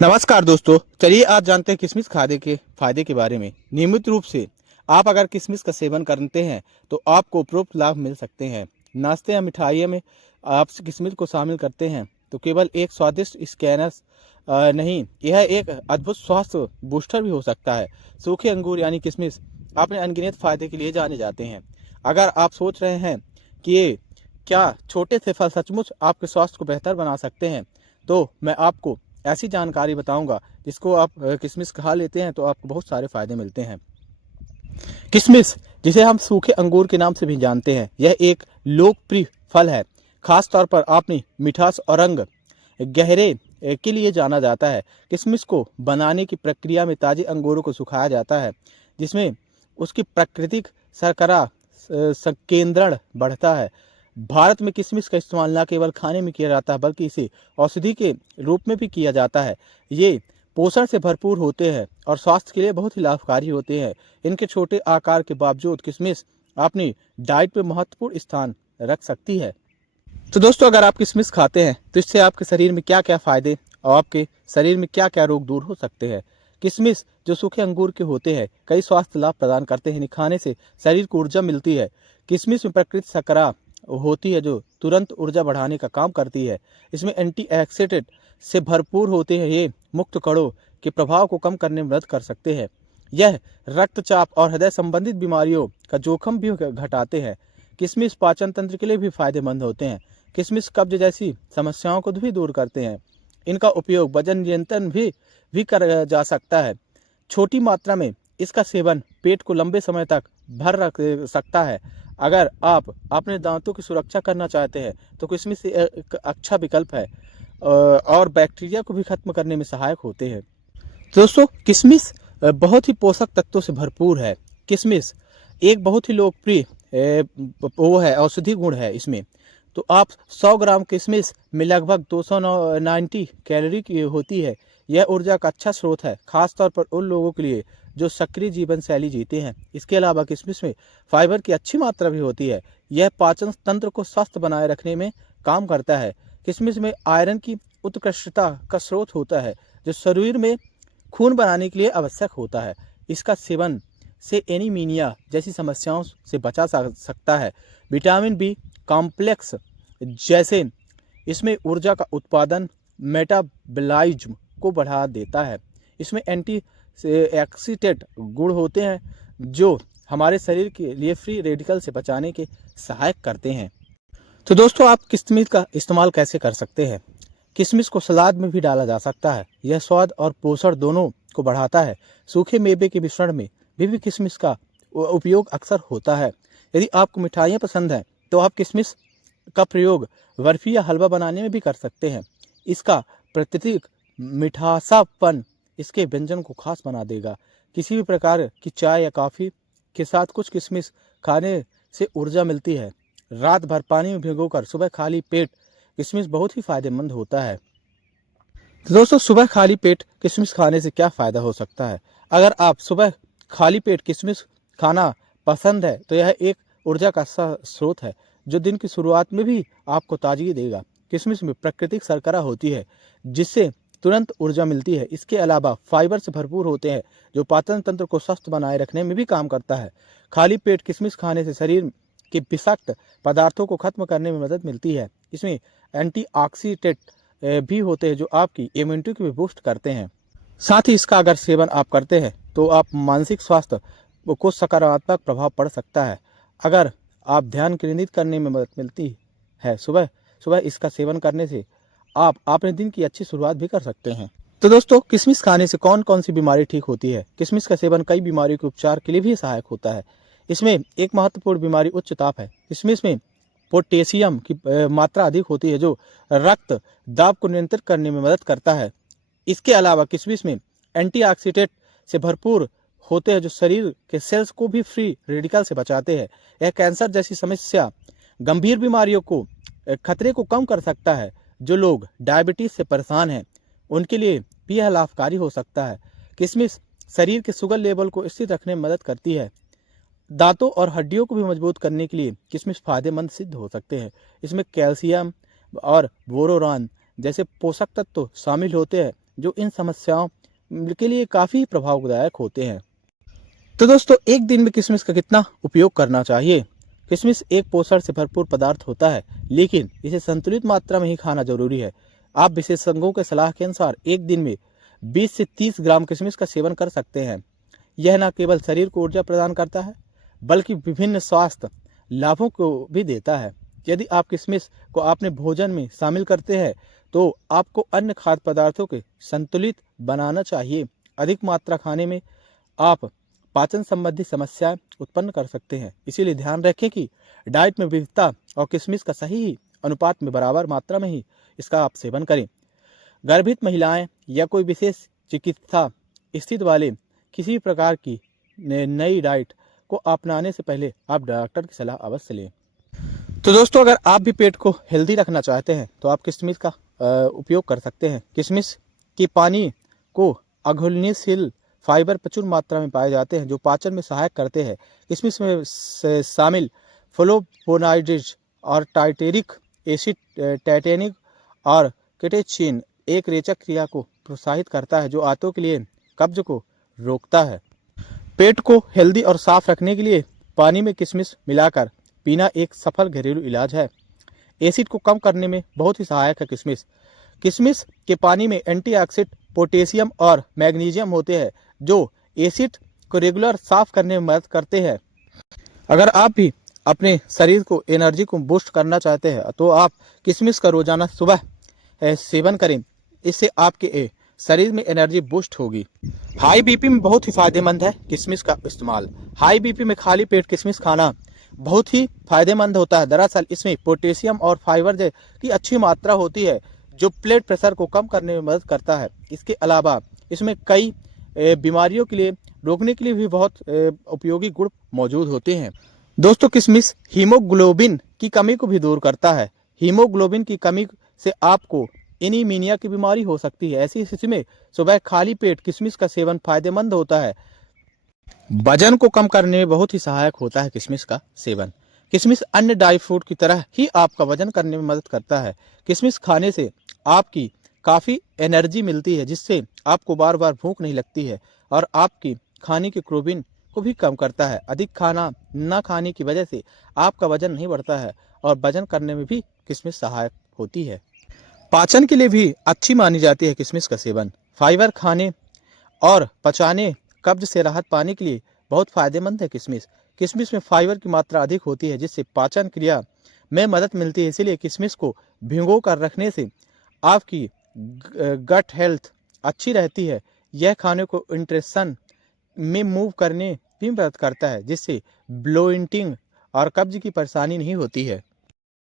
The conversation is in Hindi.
नमस्कार दोस्तों, चलिए आज जानते हैं किशमिश खाने के फायदे के बारे में। नियमित रूप से आप अगर किशमिश का सेवन करते हैं तो आपको उपरोक्त लाभ मिल सकते हैं। नाश्ते या मिठाइयों में आप किशमिश को शामिल करते हैं तो केवल एक स्वादिष्ट स्कैनर्स नहीं, यह एक अद्भुत स्वास्थ्य बूस्टर भी हो सकता है। सूखे अंगूर यानी किशमिश अपने अनगिनत फायदे के लिए जाने जाते हैं। अगर आप सोच रहे हैं कि ये क्या छोटे से फल सचमुच आपके स्वास्थ्य को बेहतर बना सकते हैं, तो मैं आपको ऐसी जानकारी बताऊंगा जिसको आप किशमिश खा लेते हैं तो आपको बहुत सारे फायदे मिलते हैं। किशमिश, जिसे हम सूखे अंगूर के नाम से भी जानते हैं, यह एक लोकप्रिय फल है। खास तौर पर अपनी मिठास और रंग गहरे के लिए जाना जाता है। किशमिश को बनाने की प्रक्रिया में ताजे अंगूरों को सुखाया जाता है, जिसमें उसकी प्राकृतिक शर्करा संकेंद्रण बढ़ता है। भारत में किशमिश का इस्तेमाल न केवल खाने में किया जाता है बल्कि इसे औषधि के रूप में भी किया जाता है। ये पोषण से भरपूर होते हैं और स्वास्थ्य के लिए बहुत ही लाभकारी होते हैं। इनके छोटे आकार के बावजूद किशमिश अपनी डाइट में महत्वपूर्ण स्थान रख सकती है। तो दोस्तों, अगर आप किशमिश खाते हैं तो इससे आपके शरीर में क्या क्या फायदे और आपके शरीर में क्या क्या रोग दूर हो सकते हैं। किशमिश जो सूखे अंगूर के होते हैं कई स्वास्थ्य लाभ प्रदान करते हैं। इन्हें खाने से शरीर को ऊर्जा मिलती है। किशमिश में प्राकृतिक शर्करा होती है जो तुरंत ऊर्जा बढ़ाने का काम करती है। इसमें एंटीऑक्सीडेंट से भरपूर होते हैं। ये मुक्त कणों के प्रभाव को कम करने में मदद कर सकते हैं। यह रक्तचाप और हृदय संबंधित बीमारियों का जोखिम भी घटाते हैं। किशमिश पाचन तंत्र के लिए भी फायदेमंद होते हैं। किशमिश कब्ज जैसी समस्याओं को भी दूर करते हैं। इनका उपयोग वजन नियंत्रण भी कर जा सकता है। छोटी मात्रा में इसका सेवन पेट को लंबे समय तक भर रख सकता है। अगर आप अपने दांतों की सुरक्षा करना चाहते हैं तो किशमिश एक अच्छा विकल्प है और बैक्टीरिया को भी खत्म करने में सहायक होते हैं। दोस्तों, किशमिश बहुत ही पोषक तत्वों से भरपूर है। किशमिश एक बहुत ही लोकप्रिय वो है, औषधि गुण है इसमें। तो आप 100 ग्राम किशमिश में लगभग 290 कैलोरी की होती है। यह ऊर्जा का अच्छा स्रोत है, खासतौर पर उन लोगों के लिए जो सक्रिय जीवन शैली जीते हैं। इसके अलावा किशमिश में फाइबर की अच्छी मात्रा भी होती है। यह पाचन तंत्र को स्वस्थ बनाए रखने में काम करता है। किशमिश में आयरन की उत्कृष्टता का स्रोत होता है जो शरीर में खून बनाने के लिए आवश्यक होता है। इसका सेवन से एनीमिया जैसी समस्याओं से बचा सकता है। विटामिन बी कॉम्प्लेक्स जैसे इसमें ऊर्जा का उत्पादन मेटाबॉलिज्म को बढ़ा देता है। इसमें एंटी ऑक्सीडेंट गुण होते हैं जो हमारे शरीर के लिए फ्री रेडिकल से बचाने के सहायक करते हैं। तो दोस्तों, आप किशमिश का इस्तेमाल कैसे कर सकते हैं। किशमिश को सलाद में भी डाला जा सकता है। यह स्वाद और पोषण दोनों को बढ़ाता है। सूखे मेवे के मिश्रण में भी किशमिश का उपयोग अक्सर होता है। यदि आपको मिठाइयाँ पसंद हैं तो आप किशमिश का प्रयोग बर्फी या हलवा बनाने में भी कर सकते हैं। इसका प्राकृतिक मिठासापन इसके व्यंजन को खास बना देगा। किसी भी प्रकार की चाय या कॉफ़ी के साथ कुछ किशमिश खाने से ऊर्जा मिलती है। रात भर पानी में भिगोकर सुबह खाली पेट किशमिश बहुत ही फायदेमंद होता है। तो दोस्तों, सुबह खाली पेट किशमिश खाने से क्या फ़ायदा हो सकता है। अगर आप सुबह खाली पेट किशमिश खाना पसंद है तो यह एक ऊर्जा का स्रोत है जो दिन की शुरुआत में भी आपको ताजगी देगा। किशमिश में प्राकृतिक शर्करा होती है जिससे तुरंत ऊर्जा मिलती है। इसके अलावा फाइबर से भरपूर होते हैं जो पाचन तंत्र को स्वस्थ बनाए रखने में भी काम करता है। खाली पेट किशमिश खाने से शरीर के विषाक्त पदार्थों को खत्म करने में मदद मिलती है। इसमें एंटीऑक्सीडेंट भी होते हैं जो आपकी इम्यूनिटी को भी बूस्ट करते हैं। साथ ही इसका अगर सेवन आप करते हैं तो आप मानसिक स्वास्थ्य को सकारात्मक प्रभाव पड़ सकता है। अगर आप ध्यान केंद्रित करने में मदद मिलती है, सुबह सुबह इसका सेवन करने से आप अपने दिन की अच्छी शुरुआत भी कर सकते हैं। तो दोस्तों, किशमिश खाने से कौन कौन सी बीमारी ठीक होती है। किशमिश का सेवन कई बीमारियों के उपचार के लिए भी सहायक होता है। इसमें एक महत्वपूर्ण बीमारी उच्च ताप है। किशमिश में पोटेशियम की मात्रा अधिक होती है जो रक्त दाब को नियंत्रित करने में मदद करता है। इसके अलावा किशमिश में एंटीऑक्सीडेंट से भरपूर होते हैं जो शरीर के सेल्स को भी फ्री रेडिकल से बचाते हैं। यह कैंसर जैसी समस्या, गंभीर बीमारियों को खतरे को कम कर सकता है। जो लोग डायबिटीज से परेशान हैं उनके लिए भी यह लाभकारी हो सकता है। किशमिश शरीर के शुगर लेवल को स्थिर रखने में मदद करती है। दांतों और हड्डियों को भी मजबूत करने के लिए किशमिश फायदेमंद सिद्ध हो सकते हैं। इसमें कैल्शियम और बोरोन जैसे पोषक तत्व शामिल होते हैं जो इन समस्याओं के लिए काफ़ी प्रभावदायक होते हैं। तो दोस्तों, एक दिन में किशमिश का कितना उपयोग करना चाहिए? किशमिश एक पोषण से भरपूर पदार्थ होता है, लेकिन इसे संतुलित मात्रा में ही खाना जरूरी है। आप विशेषज्ञों के सलाह के अनुसार एक दिन में 20 से 30 ग्राम किशमिश का सेवन कर सकते हैं। यह न केवल शरीर को ऊर्जा प्रदान करता है, बल्कि विभिन्न स्वास्थ्य लाभों को भी देता है। यदि आप किशमिश को अपने भोजन में शामिल करते हैं, तो आपको अन्य खाद्य पदार्थों के संतुलित बनाना चाहिए। अधिक मात्रा खाने में आप पाचन संबंधी समस्याएं उत्पन्न कर सकते हैं। इसीलिए ध्यान रखें कि डाइट में विविधता और किशमिश का सही अनुपात में बराबर मात्रा में ही इसका आप सेवन करें। गर्भित महिलाएं या कोई विशेष चिकित्सा स्थिति वाले किसी भी प्रकार की नई डाइट को अपनाने से पहले आप डॉक्टर की सलाह अवश्य लें। तो दोस्तों, अगर आप भी पेट को हेल्दी रखना चाहते हैं तो आप किशमिश का उपयोग कर सकते हैं। किशमिश के पानी को अघुलनशील फाइबर प्रचुर मात्रा में पाए जाते हैं, जो पाचन में सहायक करते हैं। किशमिश में शामिल फ्लोवोनॉइड्स और टार्टेरिक एसिड टैटेनिक और कैटेचिन एक रेचक क्रिया को प्रोत्साहित करता है, जो आंतों के लिए कब्ज को रोकता है। पेट को हेल्दी और साफ रखने के लिए पानी में किशमिश मिलाकर पीना एक सफल घरेलू इलाज है। एसिड को कम करने में बहुत ही सहायक है किशमिश। किशमिश के पानी में एंटीऑक्सीडेंट पोटेशियम और मैग्नीशियम होते हैं, जो एसिड को रेगुलर साफ करने में मदद करते हैं। अगर आप भी अपने शरीर को एनर्जी को बूस्ट करना चाहते हैं तो आप किशमिश का रोजाना सुबह सेवन करें। इससे आपके शरीर में एनर्जी बूस्ट होगी। हाई बीपी में बहुत ही फायदेमंद है किशमिश का इस्तेमाल। हाई बीपी में खाली पेट किशमिश खाना बहुत ही फायदेमंद होता है। दरअसल इसमें पोटेशियम और फाइबर की अच्छी मात्रा होती है, जो ब्लड प्रेशर को कम करने में मदद करता है। इसके अलावा इसमें कई बीमारियों के लिए रोकने के लिए भी बहुत उपयोगी गुण मौजूद होते हैं। दोस्तों, किशमिश हीमोग्लोबिन की कमी को भी दूर करता है। हीमोग्लोबिन की कमी से आपको एनीमिया की बीमारी हो सकती है। ऐसी स्थिति में सुबह खाली पेट किशमिश का सेवन फायदेमंद होता है। वजन को कम करने में बहुत ही सहायक होता है किशमिश का सेवन। किशमिश अन्य ड्राई फ्रूट की तरह ही आपका वजन करने में मदद करता है। किशमिश खाने से आपकी काफ़ी एनर्जी मिलती है, जिससे आपको बार बार भूख नहीं लगती है और आपकी खाने के क्रेविंग को भी कम करता है। अधिक खाना न खाने की वजह से आपका वजन नहीं बढ़ता है और वजन करने में भी किशमिश सहायक होती है। पाचन के लिए भी अच्छी मानी जाती है किशमिश का सेवन। फाइबर खाने और पचाने, कब्ज से राहत पाने के लिए बहुत फायदेमंद है किशमिश। किशमिश में फाइबर की मात्रा अधिक होती है, जिससे पाचन क्रिया में मदद मिलती है। इसीलिए किशमिश को भिगो कर रखने से आपकी गट हेल्थ अच्छी रहती है। यह खाने को इंटेस्टाइन में मूव करने भी मदद करता है, जिससे ब्लोटिंग और कब्ज की परेशानी नहीं होती है।